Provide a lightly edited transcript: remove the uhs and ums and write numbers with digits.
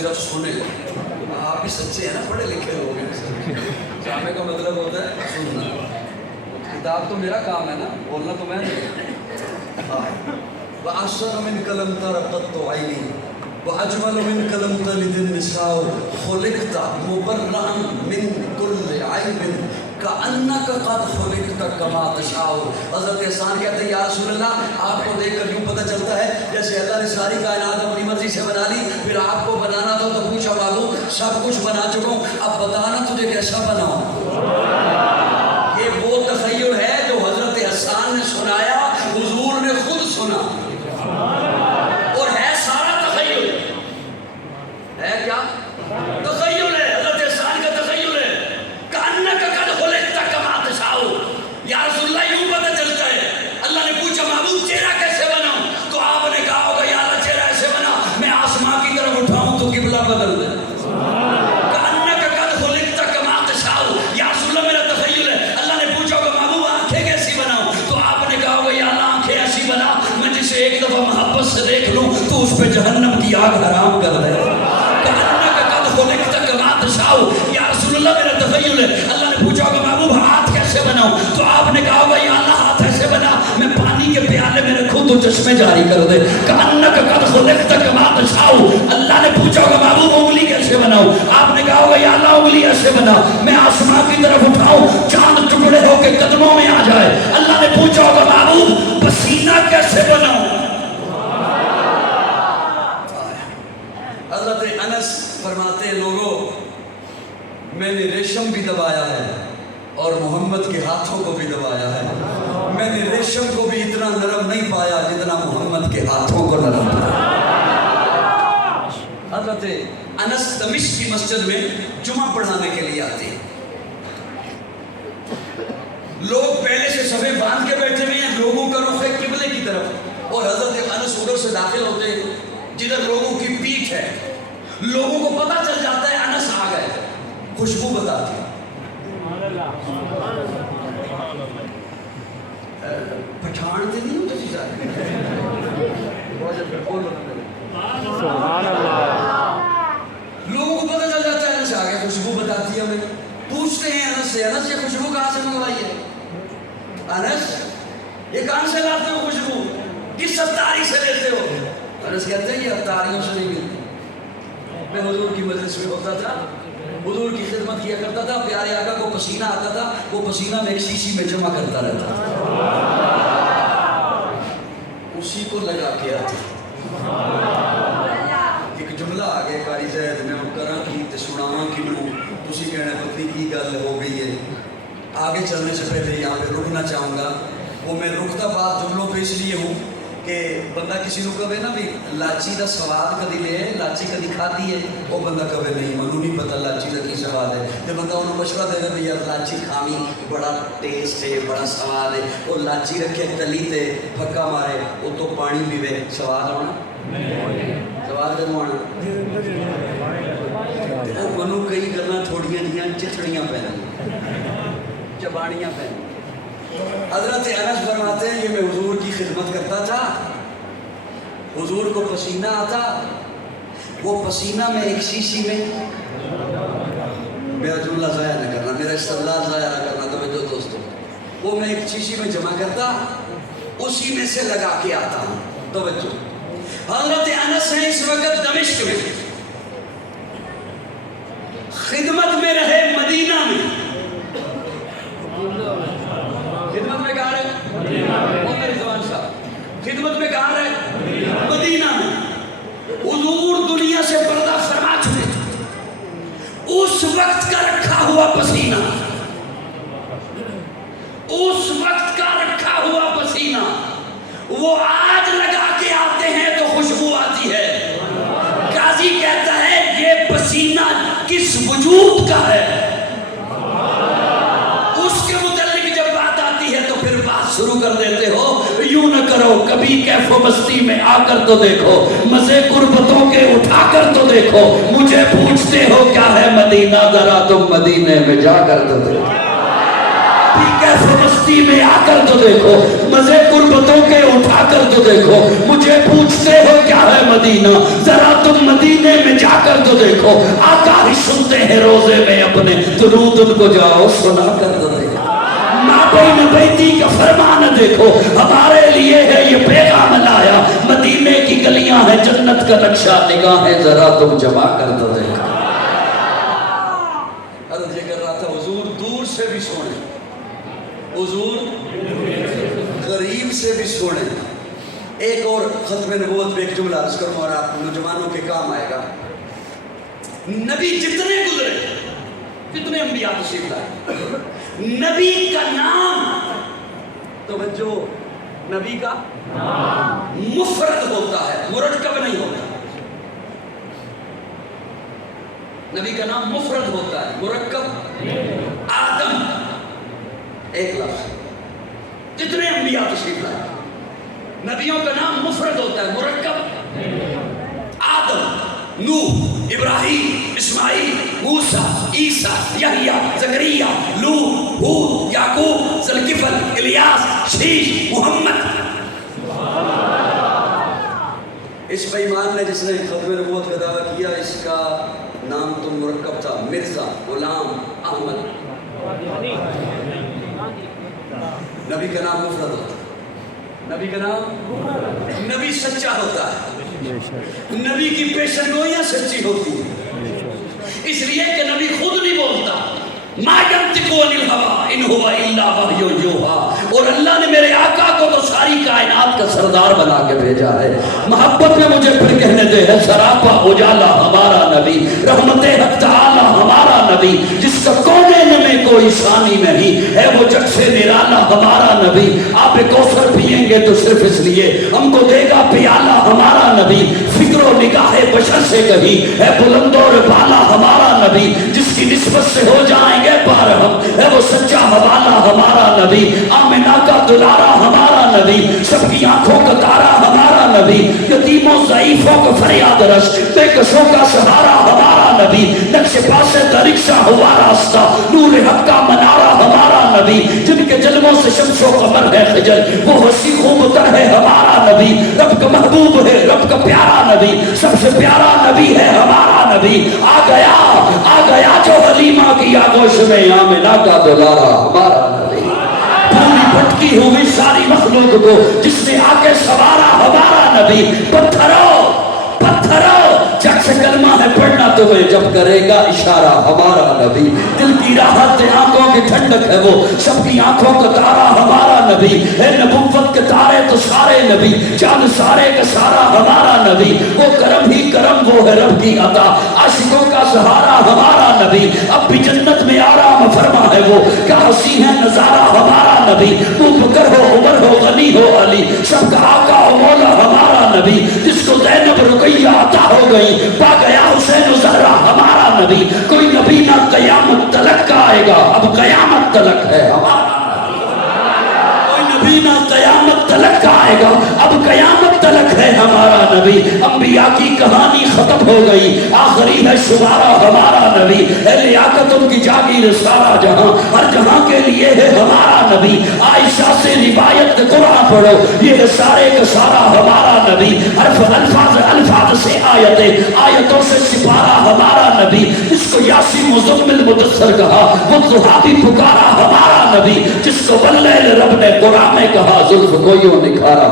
صرف سنے. آپ بھی سچے ہیں نا, پڑھے لکھے لوگ ہیں. جامع کا مطلب ہوتا ہے سننا. کتاب تو میرا کام ہے نا, بولنا تو میں نہیں. وَأَحْسَنُ مِنْكَ لَمْ تَرَ قَطُّ عَيْنِي وَأَجْمَلُ مِنْكَ لَمْ تَلِدِ النِّسَاءُ خُلِقْتَ مُبَرَّأً مِنْ كُلِّ عَيْبٍ كَأَنَّكَ قَدْ خُلِقْتَ كَمَا تَشَاءُ. حضرت احسان کہتے ہیں یا رسول اللہ, آپ کو دیکھ کر یوں پتہ چلتا ہے جیسے اللہ نے ساری کائنات اپنی مرضی سے بنا لی, پھر آپ کو بنانا تھا تو پوچھا معلوم سب کچھ بنا چکا ہوں, اب بتانا تجھے کیسا بناؤں. یہ وہ تخیل ہے جو حضرت حسان نے سنایا, حضور نے خود سنا, اور ہے سارا تخیل. ہے کیا تخیل ہے, حضرت حسان کا تخیل ہے. کأنک قد خلقت کما تشاء. یا رسول اللہ یوں پتہ چلتا ہے. اللہ نے پوچھا محبوب چہرہ کیسے بناؤں, تو آپ نے کہا ہوگا یا اللہ چہرہ ایسے بنا میں آسمان کی طرف اٹھاؤں تو قبلہ بدل دے. کأنک قد خلقت کما تشاء. یا رسول اللہ میرا تخیل ہے. اللہ نے پوچھا ہوگا محبوب آنکھیں کیسی بناؤں, تو آپ نے کہا ہوگا یا اللہ آنکھیں ایسی بنا میں جسے ایک دفعہ محبت سے دیکھ لوں تو اس پہ جہنم کی آگ حرام کر دے. کأنک قد خلقت کما تشاء. یا رسول اللہ میرا تخیل ہے. اللہ نے پوچھا ہوگا محبوب ہاتھ کیسے بناؤں, تو آپ نے کہا ہوگا یا اللہ ہاتھ ایسے بنا میں پانی کے پیالے میں رکھوں تو چشمے جاری کر دے. کأنک قد خلقت کما تشاء. اللہ نے پوچھا ہوگا محبوب انگلی کیسے بناؤں, آپ نے کہا ہوگا یا اللہ انگلی ایسے بنا میں آسمان کی طرف اٹھاؤں چاند ٹکڑے ہو کے قدموں میں آ جائے. اللہ نے پوچھا ہوگا محبوب پسینہ کیسے بناؤں. حضرت انس فرماتے ہیں لوگوں میں نے ریشم بھی دبایا ہے اور محمد کے ہاتھوں کو بھی دبایا ہے. میں نے ریشم کو بھی اتنا نرم نہیں پایا جتنا محمد کے ہاتھوں کو نرم پایا. حضرت انس دمشق کی مسجد میں جمعہ پڑھانے کے لیے آتے ہیں. لوگ پہلے سے صفیں باندھ کے بیٹھے ہوئے ہیں, لوگوں کا رخ ہے قبلے کی طرف, اور حضرت انس ادھر سے داخل ہوتے ہیں جدھر لوگوں کی پیٹھ ہے. لوگوں کو پتہ چل جاتا ہے انس آ گئے, خوشبو بتاتی ہے. پٹھان سے نہیں ہوتے جی سارے سبحان اللہ. لوگوں کو پتہ چل جاتا ہے انس آ گئے, خوشبو بتاتی ہے. ہمیں پوچھتے ہیں انس سے, انس یہ خوشبو کہاں سے منگوائی ہے؟ انس یہ کہاں سے لاتے ہو خوشبو, کس ستاری سے لیتے ہو؟ انس کہتے ہیں یہ اتاریوں سے نہیں ملتی. میں حضور کی مجلس میں ہوتا تھا, حضور کی خدمت کیا کرتا تھا, پیارے آقا کو پسینہ آتا تھا, وہ پسینہ میں ایک شیشی میں جمع کرتا رہتا تھا, اسی کو لگا کے آتا. ایک جملہ آگے کاری زید میں کراں کی تے سناواں کنوں, تسی کہنے پتنی کی گل ہو گئی ہے. آگے چلنے سے پہلے یہاں پہ رکنا چاہوں گا. وہ میں رکتا بات جملوں پہ اس لیے ہوں کہ بندہ کسی کو کہے نا بھی لاچی دا سواد کدی لے, لاچی کدی کھاتی ہے, وہ بندہ کہے نہیں منو نہیں پتہ لاچی دا کی سواد ہے. جب بندہ انہوں مشورہ دے گا بھی یار لاچی کھامی بڑا ٹیسٹ ہے, بڑا سواد ہے, وہ لاچی رکھے تلی تے پھکا مارے وہ تو پانی پیوے, سواد آنا سواد کدو آنا. وہ منو کئی گلاں تھوڑیاں جیاں چچڑیاں پہنیں, چبانیاں پہنیں. حضرت انس فرماتے ہیں یہ میں حضور کی خدمت کرتا تھا, حضور کو پسینہ آتا, وہ پسینہ میں ایک شیشی میں, میرا جملہ ضائع نہ کرنا, میرا استدلال ضائع نہ کرنا توجہ دوستو, وہ میں ایک شیشی میں جمع کرتا, اسی میں سے لگا کے آتا ہوں. توجہ, حضرت انس ہیں اس وقت دمشق میں, خدمت میں رہے مدینہ میں. خدمت میں کہاں رہے؟ وہ میری زبان صاحب, خدمت میں کہاں رہے؟ مدینہ میں. حضور دنیا سے پردہ فرما چکے تھے. اس وقت کا رکھا ہوا پسینہ, اس وقت کا رکھا ہوا پسینہ وہ آج لگا کے آتے ہیں تو خوشبو آتی ہے. قاضی کہتا ہے یہ پسینہ کس وجود کا ہے, اس کے متعلق جب بات آتی ہے تو پھر بات شروع کر دیتے ہو. یوں نہ کرو, کبھی کیف و مستی میں آ کر تو دیکھو, مزے قربتوں کے اٹھا کر تو دیکھو, مجھے پوچھتے ہو کیا ہے مدینہ, ذرا تم مدینے میں جا کر تو دیکھو. کیف و مستی میں آ کر تو دیکھو, مزے قربتوں کے اٹھا کر تو تو دیکھو. مجھے پوچھتے ہو کیا ہے مدینہ, ذرا تم مدینے میں جا کر تو دیکھو. آقا ہی سنتے ہیں روزے میں اپنے, درود ان کو جاؤ سنا کر تو دیکھو. نابی نبیتی کا فرمان دیکھو, ہمارے لیے ہے یہ پیغام لایا. مدینے کی گلیاں ہیں جنت کا نقشہ, نگاہیں ذرا تم جمع کر تو دیکھو. عرض یہ کر رہا تھا حضور دور سے بھی سونے, حضور غریب سے بھی سونے. ایک اور ختم نبوت میں ایک جملہ عرض کروں اور آپ نوجوانوں کے کام آئے گا. نبی جتنے گزرے, کتنے انبیاء تشریف لائے, نبی کا نام, توجہ, نبی کا مفرد ہوتا ہے, مرکب نہیں ہوتا. نبی کا نام مفرد ہوتا ہے, مرکب. آدم ایک لفظ. کتنے انبیاء تشریف لائے, نبیوں کا نام مفرد ہوتا ہے, مرکب. آدم, نوح, ابراہیم, اسماعیل, موسیٰ, عیسیٰ, یحییٰ, زکریا, لوط, ہود, یعقوب, ذوالکفل, الیاس, شیش, محمد. اس بے ایمان نے جس نے ختم نبوت کا دعویٰ کیا, اس کا نام تو مرکب تھا, مرزا غلام احمد. نبی کا نام مفرد ہوتا ہے, نبی کا نام, نبی سچا ہوتا ہے, نبی کی پیشن گوئیاں سچی ہوتی ہیں. اس لیے کہ نبی خود نہیں بولتا, ما ینطق عن الہویٰ ان ہوا الا وحی یوحیٰ. اور اللہ نے میرے آقا کو تو ساری کائنات کا سردار بنا کے بھیجا ہے. محبت میں مجھے پھر کہنے دے, ہے سراپا اجالا ہمارا نبی, رحمت حق تعالی ہمارا نبی, جس کا کونے میں کوئی ثانی نہیں ہے, وہ جگ سے نرالا ہمارا نبی. آپ کوثر پیئیں گے تو صرف اس لیے ہم کو دے گا پیالہ ہمارا نبی. فکر و نگاہ بشر سے کہیں ہے بلند اور بالا ہمارا نبی, جس کی نسبت سے ہو جائیں گے پار ہم, ہے وہ سچا حوالہ ہمارا نبی. آمنہ کا دلارا ہمارا نبی, سب کی آنکھوں کا تارا ہمارا نبی. یتیموں ضعیفوں کا فریاد رش, بے کسوں کا سہارا ہمارا نبی. نقش پاس درکشہ ہوا راستہ, نور حق کا منارہ ہمارا نبی. جن کے جلووں سے شمس و قمر ہے خجل, وہ حسی خوب تر ہے ہمارا نبی. رب کا محبوب ہے, رب کا پیارا نبی, سب سے پیارا نبی ہے ہمارا نبی. آ گیا جو حلیمہ کی آگوش میں, آمنہ کا دلارا ہمارا نبی. پوری بھٹکی ہوئی ساری مخلوق کو جس نے آ کے سوارا ہمارا نبی. پتھرو جگ سے کلمہ ہے پڑھنا تمہیں جب کرے گا اشارہ ہمارا نبی. دل کی راحت آنکھوں کی ٹھنڈک ہے, وہ سب کی آنکھوں کا تارا ہمارا نبی. ہے نبوت کے تارے تو سارے نبی, چاند سارے کا سارا ہمارا نبی. وہ کرم ہی کرم, وہ ہے رب کی عطا, عاشقوں کا سہارا ہمارا نبی. اب بھی جنت میں آرام فرما ہے وہ, کیا حسین ہے نظارہ ہمارا نبی. ابو بکر ہو, عمر ہو, غنی ہو, علی, سب کا آقا و مولا ہمارا نبی. جس کو زینب رقیہ عطا ہو گئی, پا گیا حسین و زہرا ہمارا نبی. کوئی نبی نہ قیامت تلک کا آئے گا, اب قیامت تلک ہے ہمارا نبی. کوئی نبی نہ قیامت تلک کا آئے گا, اب قیامت تلک ہے ہمارا نبی. انبیاء کی کہانی ختم ہو گئی, آخری ہے شمارہ ہمارا نبی. ہے لیاقت ان کی جاگیر سارا جہاں, ہر جہاں کے لیے ہے ہمارا نبی. عائشہ سے روایت قرآن پڑھو, یہ ہے سارے کا سارا ہمارا نبی. الفاظ سے آیتوں سے سپارہ ہمارا نبی. جس کو یاسین مزمل مدثر کہا, وہ ضحیٰ پکارا ہمارا نبی. جس کو واللیل رب نے قرآن میں کہا, زلف کو یوں نکھارا